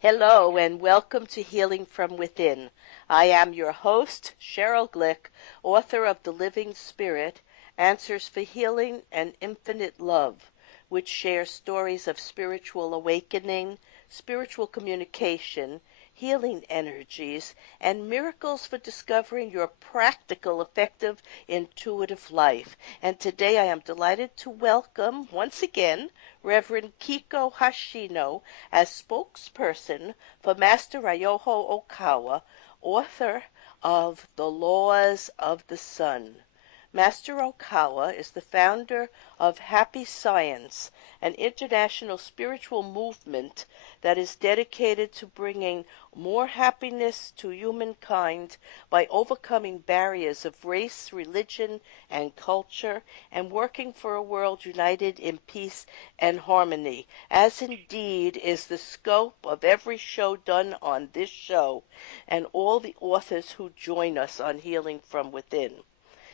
Hello and welcome to Healing from Within. I am your host, Sheryl Glick, author of The Living Spirit, Answers for Healing and Infinite Love, which shares stories of spiritual awakening, spiritual communication, healing energies, and miracles for discovering your practical, effective, intuitive life. And today I am delighted to welcome, once again, Reverend Keiko Hoshino as spokesperson for Master Ryoho Okawa, author of The Laws of the Sun. Master Okawa is the founder of Happy Science, an international spiritual movement that is dedicated to bringing more happiness to humankind by overcoming barriers of race, religion, and culture, and working for a world united in peace and harmony, as indeed is the scope of every show done on this show and all the authors who join us on Healing from Within.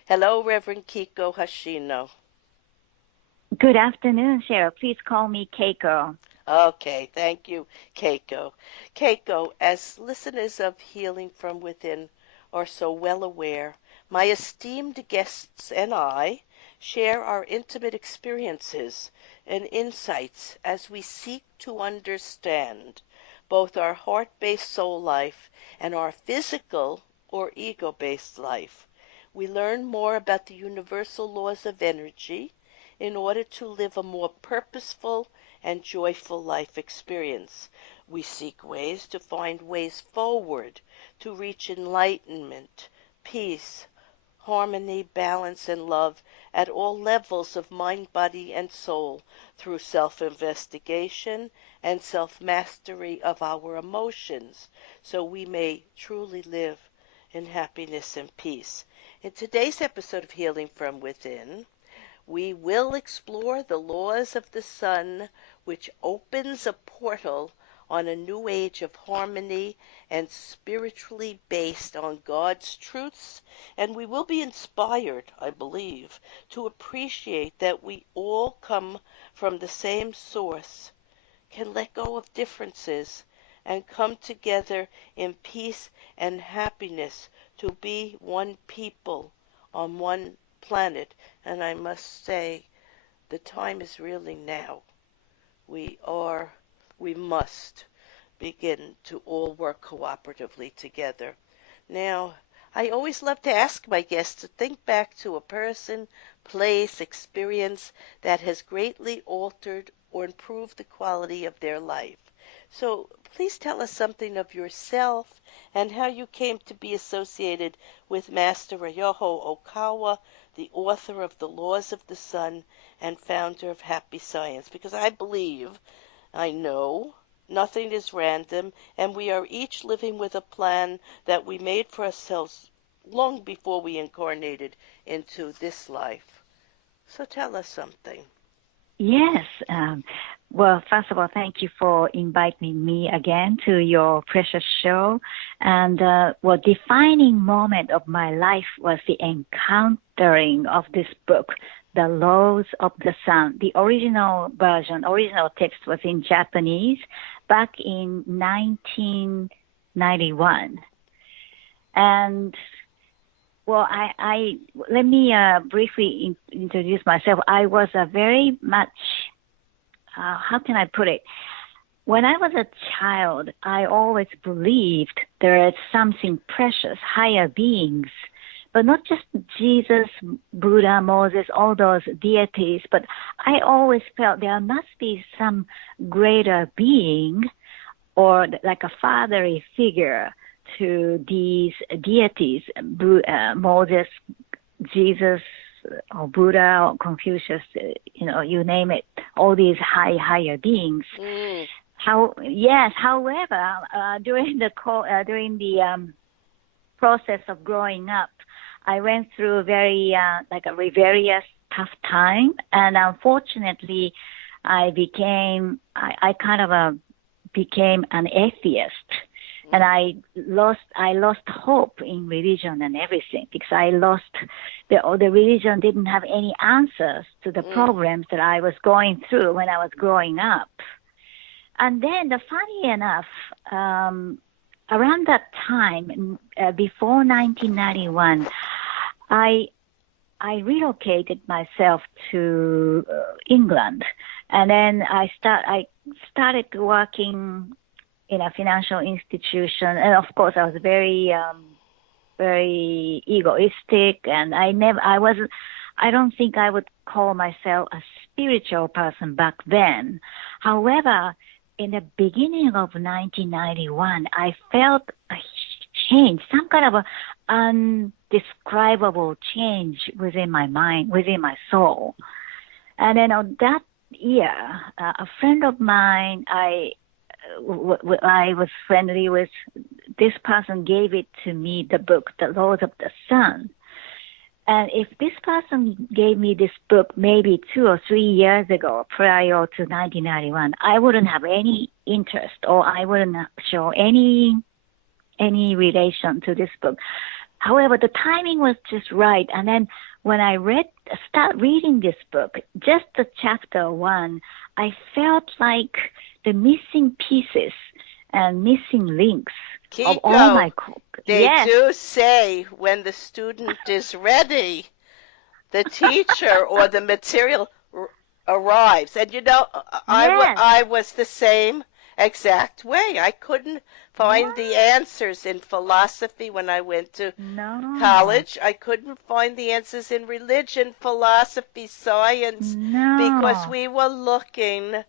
Hello, Reverend Keiko Hoshino. Good afternoon, Sheryl. Please call me Keiko. Okay, thank you, Keiko. Keiko, as listeners of Healing from Within are so well aware, my esteemed guests and I share our intimate experiences and insights as we seek to understand both our heart-based soul life and our physical or ego-based life. We learn more about the universal laws of energy in order to live a more purposeful and joyful life experience. We seek ways to find ways forward to reach enlightenment, peace, harmony, balance, and love at all levels of mind, body, and soul through self-investigation and self-mastery of our emotions, so we may truly live in happiness and peace. In today's episode of Healing from Within, we will explore the laws of the sun, which opens a portal on a new age of harmony and spiritually based on God's truths, and we will be inspired, I believe, to appreciate that we all come from the same source, can let go of differences, and come together in peace and happiness to be one people on one planet. And I must say, the time is really now. We must begin to all work cooperatively together. Now, I always love to ask my guests to think back to a person, place, experience that has greatly altered or improved the quality of their life. So please tell us something of yourself and how you came to be associated with Master Ryoho Okawa, the author of The Laws of the Sun and founder of Happy Science, because I know, nothing is random, and we are each living with a plan that we made for ourselves long before we incarnated into this life. So tell us something. Yes. Well, first of all, thank you for inviting me again to your precious show. And, defining moment of my life was the encountering of this book, The Laws of the Sun. The original text was in Japanese back in 1991. And well, I let me briefly introduce myself. I was a very much, how can I put it? When I was a child, I always believed there is something precious, higher beings, but not just Jesus, Buddha, Moses, all those deities, but I always felt there must be some greater being or like a fatherly figure to these deities, Moses, Jesus, or Buddha, or Confucius, you name it, all these higher beings. Mm. However, during the process of growing up, I went through very various tough time, and unfortunately, I became an atheist. And I lost hope in religion and everything because I lost the religion didn't have any answers to the problems that I was going through when I was growing up. And then, funny enough, around that time, before 1991, I relocated myself to England, and then I started working in a financial institution, and of course I was very egoistic, and I don't think I would call myself a spiritual person back then. However, in the beginning of 1991, I felt a change, some kind of a undescribable change within my mind, within my soul. And then on that year, a friend of mine, I was friendly with, this person gave it to me, the book, The Laws of the Sun. And if this person gave me this book maybe 2 or 3 years ago, prior to 1991, I wouldn't have any interest, or I wouldn't show any relation to this book. However, the timing was just right. And then when I start reading this book, just the chapter 1, I felt like the missing pieces and missing links of all my... They do say when the student is ready, the teacher or the material arrives. And I was the same exact way. I couldn't find the answers in philosophy when I went to college. I couldn't find the answers in religion, philosophy, science, because we were looking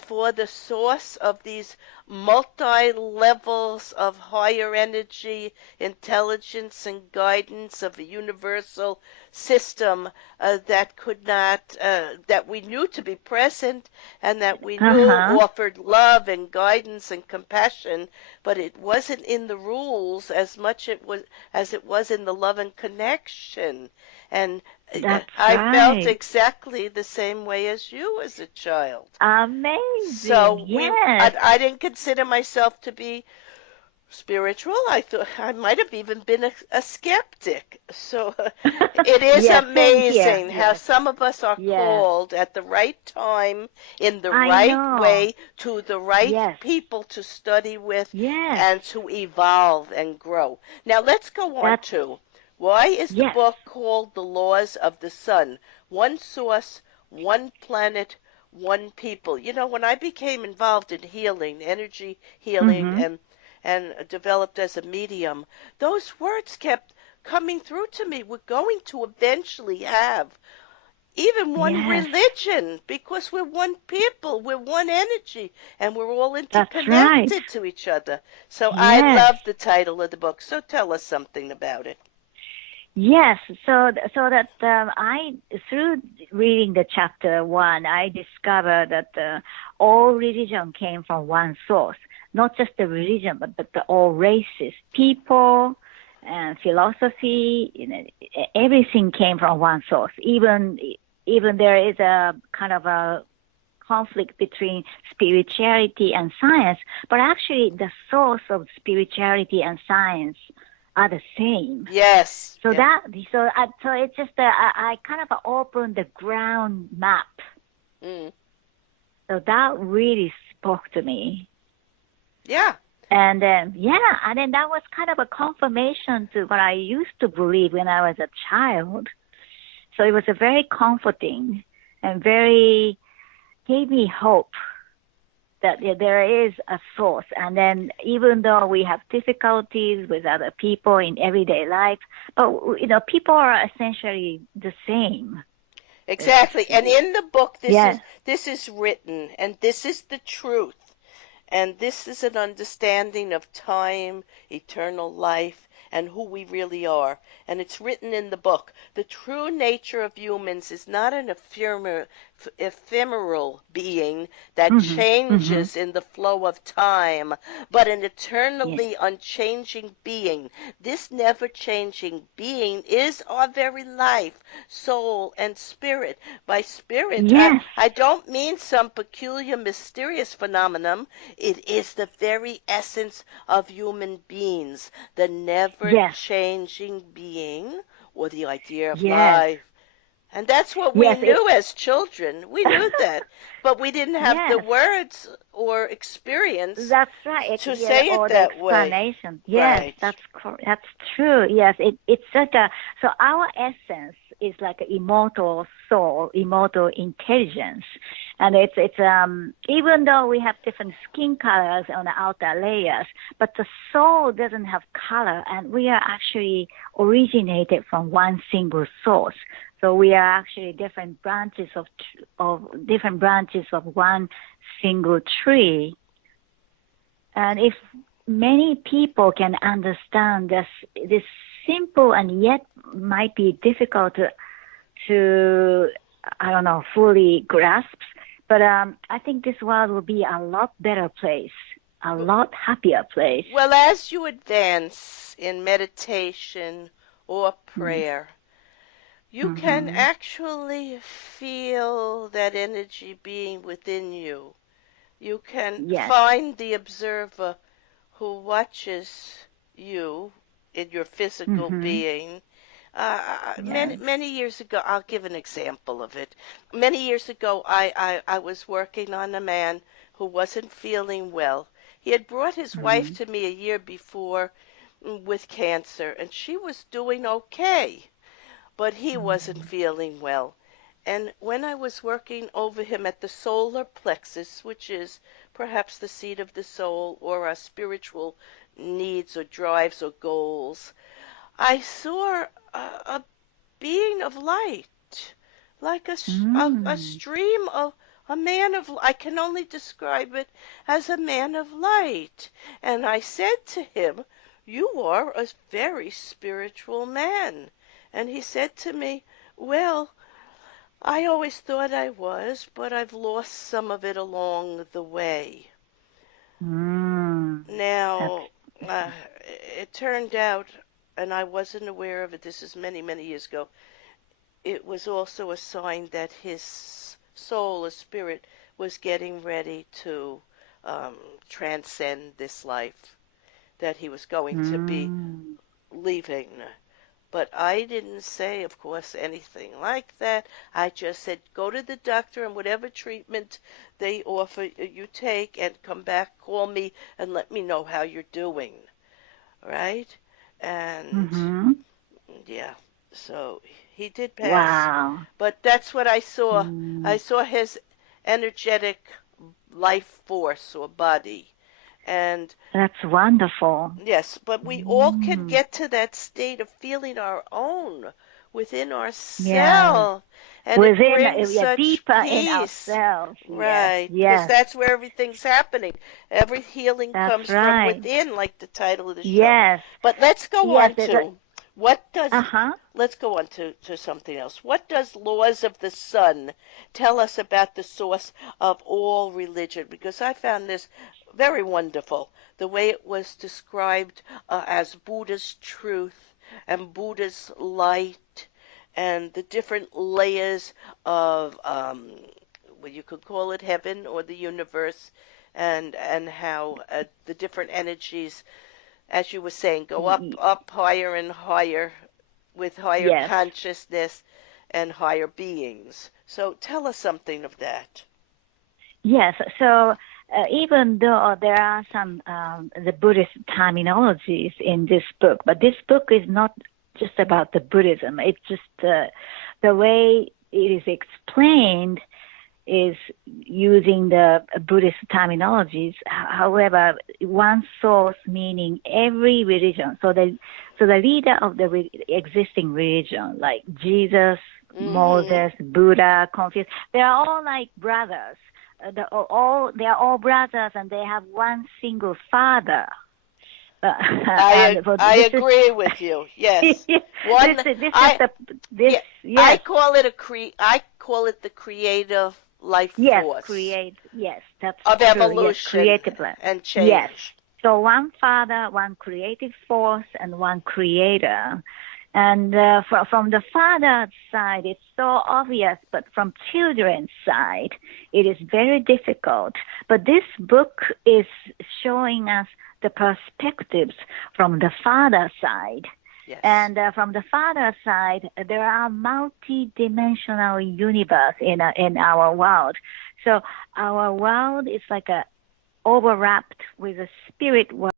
for the source of these multi-levels of higher energy, intelligence, and guidance of a universal system that could not, that we knew to be present, and that we knew offered love and guidance and compassion, but it wasn't in the rules as much as it was in the love and connection. And I felt exactly the same way as you as a child. Amazing. So I didn't consider myself to be spiritual. I thought I might have even been a skeptic. So it is amazing how some of us are called at the right time, in the right way, to the right people to study with and to evolve and grow. Now let's go on to, why is the book called The Laws of the Sun? One source, one planet, one people. When I became involved in healing, energy healing, and developed as a medium, those words kept coming through to me. We're going to eventually have even one religion, because we're one people, we're one energy, and we're all interconnected to each other. So I love the title of the book. So tell us something about it. Yes, so that through reading the chapter 1, I discovered that all religion came from one source. Not just the religion, but all races, people, and philosophy. Everything came from one source. Even there is a kind of a conflict between spirituality and science, but actually the source of spirituality and science are the same. Yes. So it's just I kind of opened the ground map. So that really spoke to me. Yeah. And then that was kind of a confirmation to what I used to believe when I was a child. So it was a very comforting and gave me hope that there is a source. And then even though we have difficulties with other people in everyday life, but people are essentially the same. Exactly. And in the book, this is written, and this is the truth. And this is an understanding of time, eternal life, and who we really are. And it's written in the book. The true nature of humans is not an ephemeral being that changes in the flow of time, but an eternally unchanging being. This never-changing being is our very life, soul, and spirit. By spirit, I don't mean some peculiar, mysterious phenomenon. It is the very essence of human beings, the never-changing being, or the idea of life And that's what we Yes, knew as children. We knew that. But we didn't have the yes, words or experience that's right. to Yeah, say it or the that way. explanation. Yes, Right. that's true. Yes, it's like a so our essence is like an immortal soul, immortal intelligence, and it's even though we have different skin colors on the outer layers, but the soul doesn't have color, and we are actually originated from one single source. So we are actually different branches of one single tree. And if many people can understand this simple and yet might be difficult to I don't know, fully grasp, but I think this world will be a lot better place, a lot happier place. Well, as you advance in meditation or Mm-hmm. prayer, you can Mm-hmm. actually feel that energy being within you. You can Yes. find the observer who watches you in your physical Mm-hmm. being. Many Yes. many years ago, I'll give an example of it. Many years ago, I was working on a man who wasn't feeling well. He had brought his wife Mm-hmm. to me a year before with cancer, and she was doing okay, but he wasn't feeling well. And when I was working over him at the solar plexus, which is perhaps the seat of the soul or our spiritual needs or drives or goals, I saw a being of light, like a Mm. stream of a man of, I can only describe it as a man of light. And I said to him, "You are a very spiritual man." And he said to me, "Well, I always thought I was, but I've lost some of it along the way." Mm. That's Now, it turned out, and I wasn't aware of it, this is many, many years ago, it was also a sign that his soul or spirit was getting ready to um, transcend this life, that he was going to be mm. leaving. But I didn't say, of course, anything like that. I just said, go to the doctor and whatever treatment they offer, you take and come back, call me, and let me know how you're doing. Right? And Mm-hmm. yeah, so he did pass. Wow. But that's what I saw. I Mm. saw his energetic life force or body. And That's wonderful. yes, but we all can Mm. get to that state of feeling our own within Yes. ourselves, and it Within, brings yeah, such deeper in peace. ourselves. Yes. Right, because Yes. that's where everything's happening. Every healing That's comes from right. within, like the title of the show. Yes. But let's go Yes. on to what does Uh-huh. let's go on to something else. What does Laws of the Sun tell us about the source of all religion? Because I found this very wonderful, the way it was described as Buddha's truth and Buddha's light and the different layers of well, you could call it heaven or the universe, and how the different energies, as you were saying, go up, Y- up higher and higher with higher Yes. consciousness and higher beings. So tell us something of that. Yes. So even though there are some the Buddhist terminologies in this book, but this book is not just about the Buddhism. It's just the way it is explained is using the Buddhist terminologies. However, one source meaning every religion. So the leader of the existing religion, like Jesus, Mm-hmm. Moses, Buddha, Confucius, they are all like brothers. They are all brothers, and they have one single father. And for I this is agree with you. Yes. this One is I the this yeah, I yes. call it I call it the creative life Yes, force create. Yes, that's of true. Yes, evolution creative. and Yes. change. So one father, one creative force, and one creator. And from the father's side, it's so obvious, but from children's side, it is very difficult. But this book is showing us the perspectives from the father side. Yes. And from the Father side, there are multi-dimensional universe in our world. So our world is like a overwrapped with a spirit world.